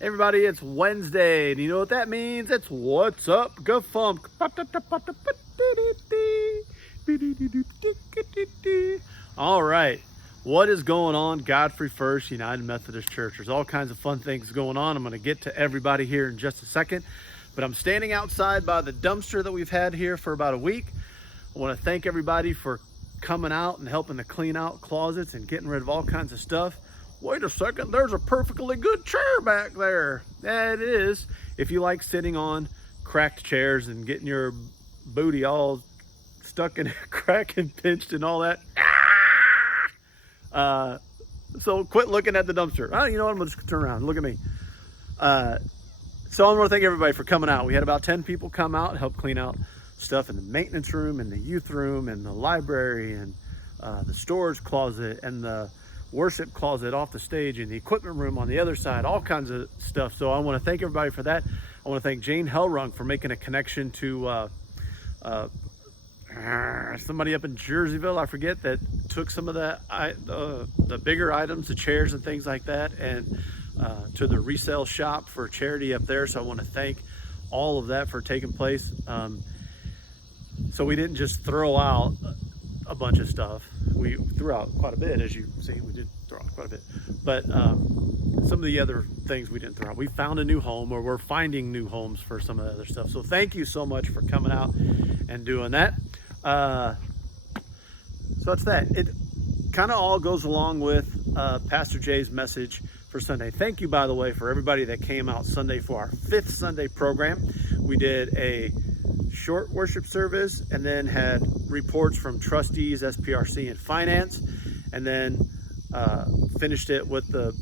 Everybody, it's Wednesday, and you know what that means? It's What's Up GaFUMCk. All right, what is going on, Godfrey First United Methodist Church? There's all kinds of fun things going on. I'm going to get to everybody here in just a second, but I'm standing outside by the dumpster that we've had here for about a week. I want to thank everybody for coming out and helping to clean out closets and getting rid of all kinds of stuff. Wait a second, there's a perfectly good chair back there. Yeah, it is. If you like sitting on cracked chairs and getting your booty all stuck in a crack and pinched and all that. So quit looking at the dumpster. Oh, you know what? I'm just gonna turn around. Look at me. So I want to thank everybody for coming out. We had about 10 people come out and help clean out stuff in the maintenance room and the youth room and the library and the storage closet and the worship closet off the stage and the equipment room on the other side, all kinds of stuff. So I want to thank everybody for that. I want to thank Jane Hellrung for making a connection to somebody up in Jerseyville, I forget, that took some of the bigger items, the chairs and things like that, and to the resale shop for charity up there. So I want to thank all of that for taking place. So we didn't just throw out a bunch of stuff. We threw out quite a bit, as you see. We did throw out quite a bit, but some of the other things we didn't throw out. We found a new home, or we're finding new homes for some of the other stuff. So thank you so much for coming out and doing that. So that's that. It kind of all goes along with Pastor Jay's message for Sunday. Thank you, by the way, for everybody that came out Sunday for our 5th Sunday program. We did a short worship service and then had reports from trustees, SPRC, and finance, and then finished it with the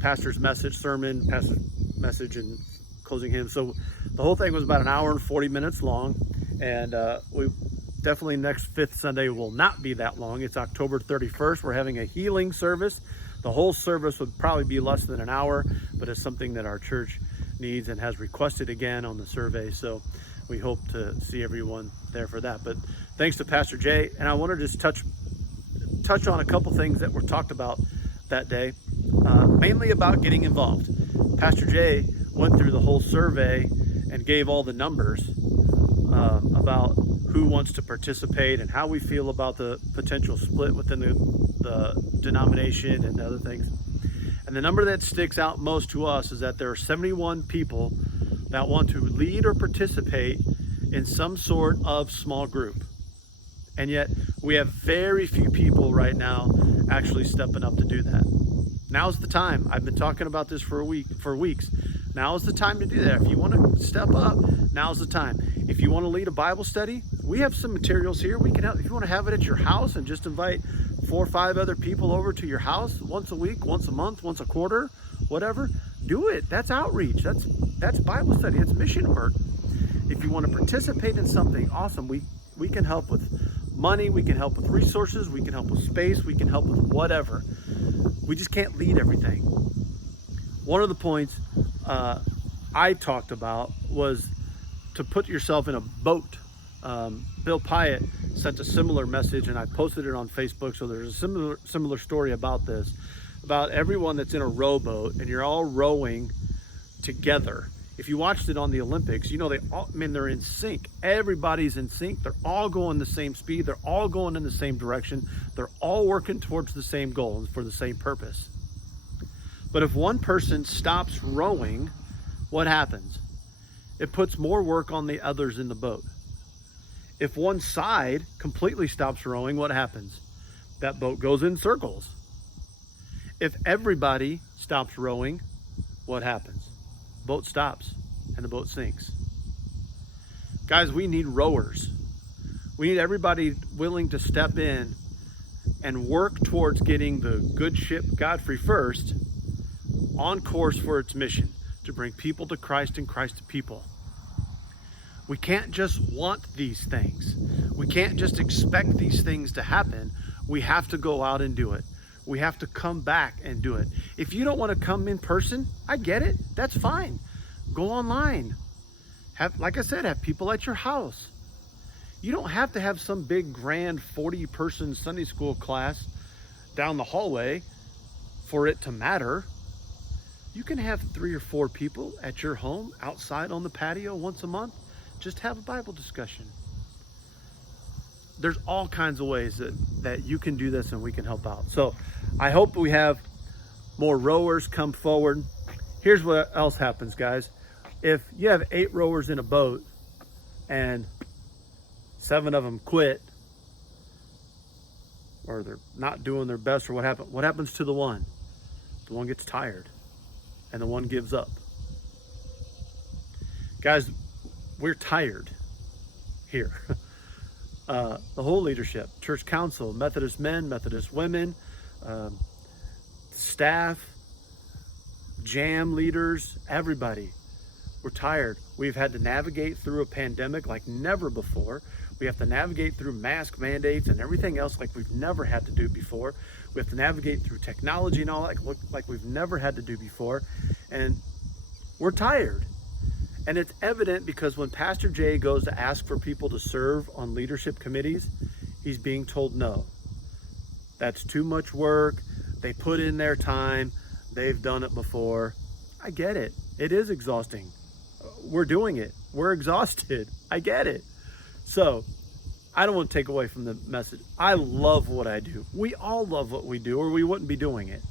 pastor's message, sermon, pastor's message, and closing hymn. So the whole thing was about an hour and 40 minutes long, and we definitely next 5th Sunday will not be that long. It's October 31st. We're having a healing service. The whole service would probably be less than an hour, but it's something that our church needs and has requested again on the survey. So we hope to see everyone there for that. But thanks to Pastor Jay. And I want to just touch on a couple things that were talked about that day, mainly about getting involved. Pastor Jay went through the whole survey and gave all the numbers about who wants to participate and how we feel about the potential split within the denomination and other things. And the number that sticks out most to us is that there are 71 people that want to lead or participate in some sort of small group. And yet we have very few people right now actually stepping up to do that. Now's the time. I've been talking about this for weeks. Now is the time to do that. If you want to step up, now's the time. If you want to lead a Bible study, we have some materials here. We can help. If you want to have it at your house and just invite 4 or 5 other people over to your house once a week, once a month, once a quarter, whatever, do it. That's outreach. That's Bible study. It's mission work. If you want to participate in something, awesome. We can help with money. We can help with resources. We can help with space. We can help with whatever. We just can't lead everything. One of the points I talked about was to put yourself in a boat. Bill Pyatt sent a similar message, and I posted it on Facebook. So there's a similar story about this, about everyone that's in a rowboat and you're all rowing together. If you watched it on the Olympics, you know they're in sync. Everybody's in sync. They're all going the same speed. They're all going in the same direction. They're all working towards the same goal and for the same purpose. But if one person stops rowing, what happens? It puts more work on the others in the boat. If one side completely stops rowing, what happens? That boat goes in circles. If everybody stops rowing, what happens? Boat stops and the boat sinks. Guys, we need rowers. We need everybody willing to step in and work towards getting the good ship Godfrey First on course for its mission, to bring people to Christ and Christ to people. We can't just want these things. We can't just expect these things to happen. We have to go out and do it. We have to come back and do it. If you don't want to come in person, I get it. That's fine. Go online. Like I said, have people at your house. You don't have to have some big grand 40-person Sunday school class down the hallway for it to matter. You can have 3 or 4 people at your home outside on the patio once a month. Just have a Bible discussion. There's all kinds of ways that you can do this and we can help out. So I hope we have more rowers come forward. Here's what else happens, guys. If you have 8 rowers in a boat and 7 of them quit, or they're not doing their best, or what happens to the one? The one gets tired and the one gives up. Guys, we're tired here. The whole leadership, church council, Methodist men, Methodist women, staff, jam leaders, everybody. We're tired. We've had to navigate through a pandemic like never before. We have to navigate through mask mandates and everything else like we've never had to do before. We have to navigate through technology and all that like we've never had to do before. And we're tired. And it's evident because when Pastor Jay goes to ask for people to serve on leadership committees, he's being told no. That's too much work. They put in their time. They've done it before. I get it. It is exhausting. We're doing it. We're exhausted. I get it. So I don't want to take away from the message. I love what I do. We all love what we do, or we wouldn't be doing it.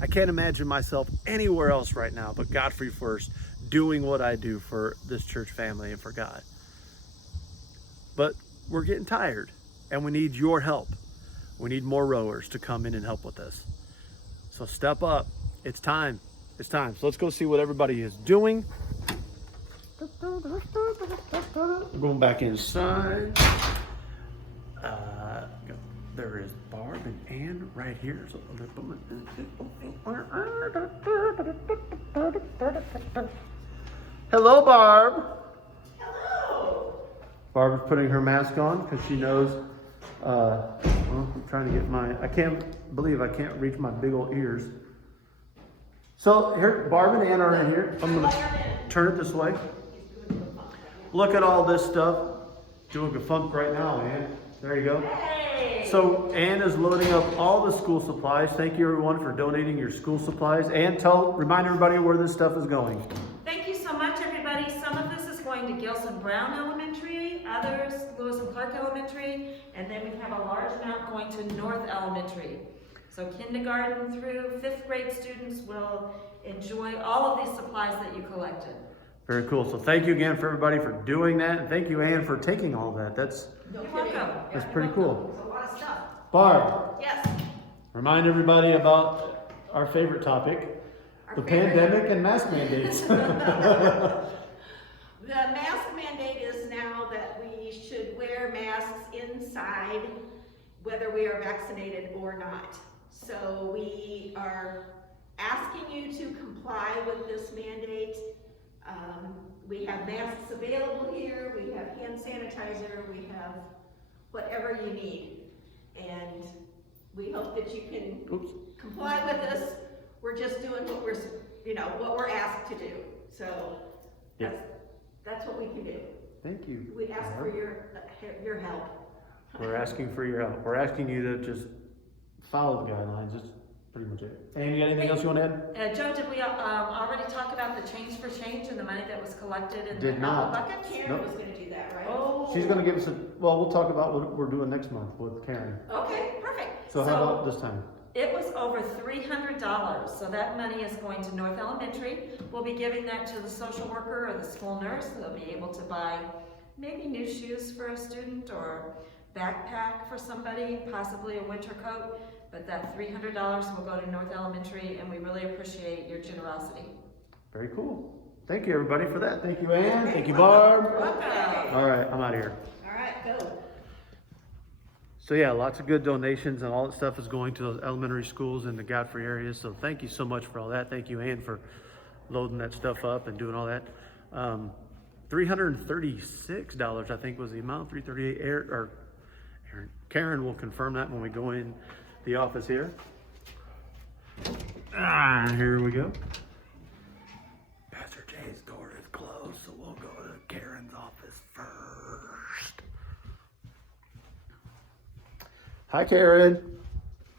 I can't imagine myself anywhere else right now but Godfrey First, doing what I do for this church family and for God. But we're getting tired and we need your help. We need more rowers to come in and help with this. So step up. It's time. It's time. So let's go see what everybody is doing. We're going back inside. There is Barb and Ann right here. So hello, Barb. Hello. Barb is putting her mask on because she knows. Well, I'm trying to get I can't believe I can't reach my big old ears. So here, Barb and Ann are in here. I'm going to turn it this way. Look at all this stuff. Doing GaFUMCk right now, Ann. There you go. Hey. So Ann is loading up all the school supplies. Thank you everyone for donating your school supplies. Ann, remind everybody where this stuff is going. Thank you so much, everybody. Some of this is going to Gilson Brown Elementary, others Lewis and Clark Elementary, and then we have a large amount going to North Elementary. So kindergarten through 5th grade students will enjoy all of these supplies that you collected. Very cool. So thank you again for everybody for doing that. And thank you, Ann, for taking all that. You're welcome. That's pretty cool. It's a lot of stuff. Barb. Yes. Remind everybody about our favorite topic, the pandemic and mask mandates. The mask mandate is now that we should wear masks inside, whether we are vaccinated or not. So we are asking you to comply with this mandate. We have masks available here, we have hand sanitizer, we have whatever you need. And we hope that you can comply with us. We're just doing what we're asked to do. So that's what we can do. Thank you. We ask for your help. We're asking for your help. We're asking you to just follow the guidelines. That's pretty much it. And you got anything else you want to add? Joe, did we already talk about the change for change and the money that was collected in Did the not. buckets? Karen was going to do that, right? Oh. She's going to give us we'll talk about what we're doing next month with Karen. Okay, perfect. So how about this time? It was over $300, so that money is going to North Elementary. We'll be giving that to the social worker or the school nurse. They'll be able to buy maybe new shoes for a student or backpack for somebody, possibly a winter coat. But that $300 will go to North Elementary, and we really appreciate your generosity. Very cool. Thank you, everybody, for that. Thank you, Ann. Thank you, Barb. Welcome. All right, I'm out of here. All right, go. So yeah, lots of good donations, and all that stuff is going to those elementary schools in the Godfrey area. So thank you so much for all that. Thank you, Ann, for loading that stuff up and doing all that. $336, I think, was the amount. $338. Karen will confirm that when we go in the office here. Here we go. Pastor Jay's door is closed, so we'll go to Karen's office first. Hi, Karen.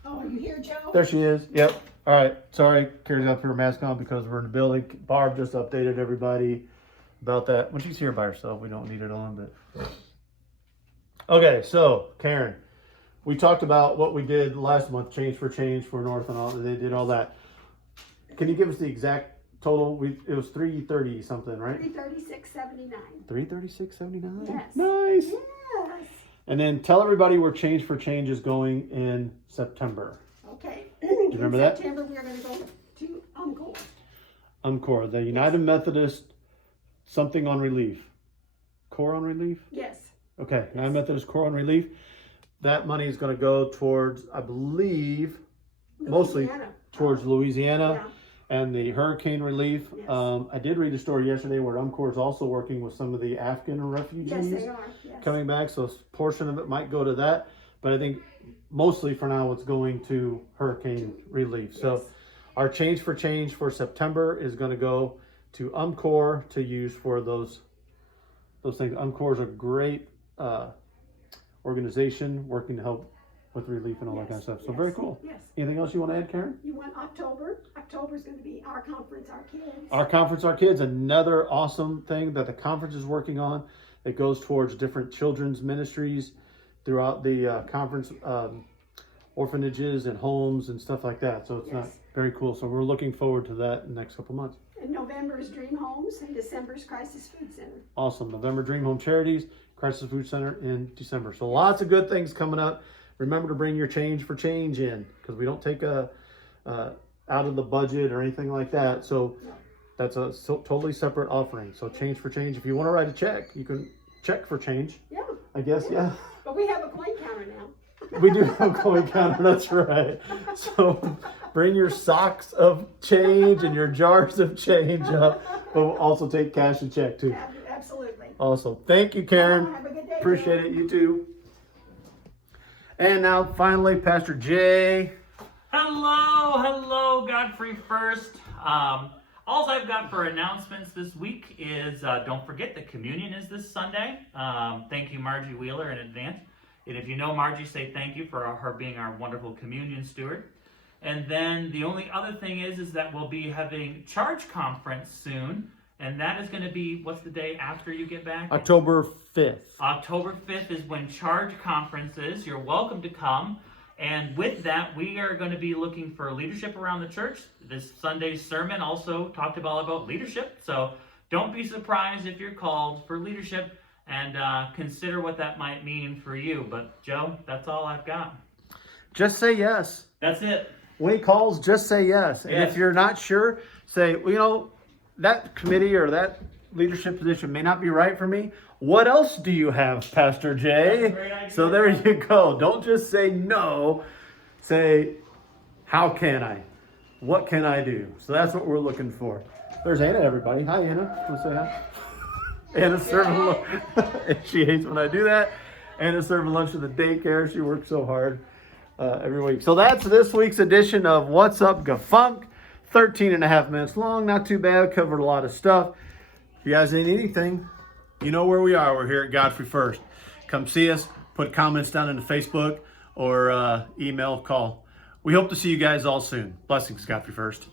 Oh, are you here, Joe? There she is. Yep. All right, sorry, Carrie's up here mask on because we're in the building. Barb just updated everybody about that. When she's here by herself, we don't need it on, but. Okay, so Karen, we talked about what we did last month, change for North and all, they did all that. Can you give us the exact total? It was 330 something, right? 336.79. 336.79? Yes. Nice. Yes. And then tell everybody where change for change is going in September. Okay. Do you remember that? September, we are going to go to Encore. Encore, the United Methodist something on relief. Core on relief? Yes. Okay, United Methodist Core on relief. That money is going to go towards, I believe, mostly towards Louisiana and the hurricane relief. Yes. I did read a story yesterday where Encore is also working with some of the Afghan refugees Yes, they are. Yes. coming back, so a portion of it might go to that. But I think mostly for now it's going to hurricane relief. Yes. So our change for September is going to go to Encore to use for those things. Encore is a great organization working to help with relief and all that kind of stuff. So very cool. Yes. Anything else you want to add, Karen? You want October? October is going to be our conference, our kids. Our conference, our kids, another awesome thing that the conference is working on. It goes towards different children's ministries throughout the conference, orphanages and homes and stuff like that. So it's not very cool. So we're looking forward to that in the next couple months. And November is Dream Homes and December is Crisis Food Center. Awesome. November Dream Home Charities, Crisis Food Center in December. So lots of good things coming up. Remember to bring your change for change in, because we don't take out of the budget or anything like that. So that's a totally separate offering. So change for change. If you want to write a check, you can check for change. Yeah. I guess, yeah. But we have a coin counter now. We do have a coin counter, that's right. So bring your socks of change and your jars of change up, but we'll also take cash and check too. Absolutely. Awesome. Thank you, Karen. Have a good day. Appreciate it. You too. And now finally, Pastor Jay. Hello, Godfrey First. All I've got for announcements this week is don't forget the communion is this Sunday. Thank you, Margie Wheeler, in advance. And if you know Margie, say thank you for her being our wonderful communion steward. And then the only other thing is that we'll be having Charge Conference soon. And that is going to be, what's the day after you get back? October 5th. October 5th is when Charge Conference is. You're welcome to come. And with that, we are going to be looking for leadership around the church. This Sunday's sermon also talked about leadership. So don't be surprised if you're called for leadership, and consider what that might mean for you. But Joe, that's all I've got. Just say yes. That's it. When he calls, just say yes. And if you're not sure, say, well, you know, that committee or that leadership position may not be right for me. What else do you have, Pastor Jay? That's a great idea. So there you go. Don't just say no. Say, how can I? What can I do? So that's what we're looking for. There's Anna, everybody. Hi, Anna. Want to say hi? Anna's serving lunch. She hates when I do that. Anna's serving lunch at the daycare. She works so hard every week. So that's this week's edition of What's Up GaFUMCk. 13 and a half minutes long. Not too bad. Covered a lot of stuff. If you guys need anything, you know where we are. We're here at Godfrey First. Come see us. Put comments down in the Facebook or email, call. We hope to see you guys all soon. Blessings, Godfrey First.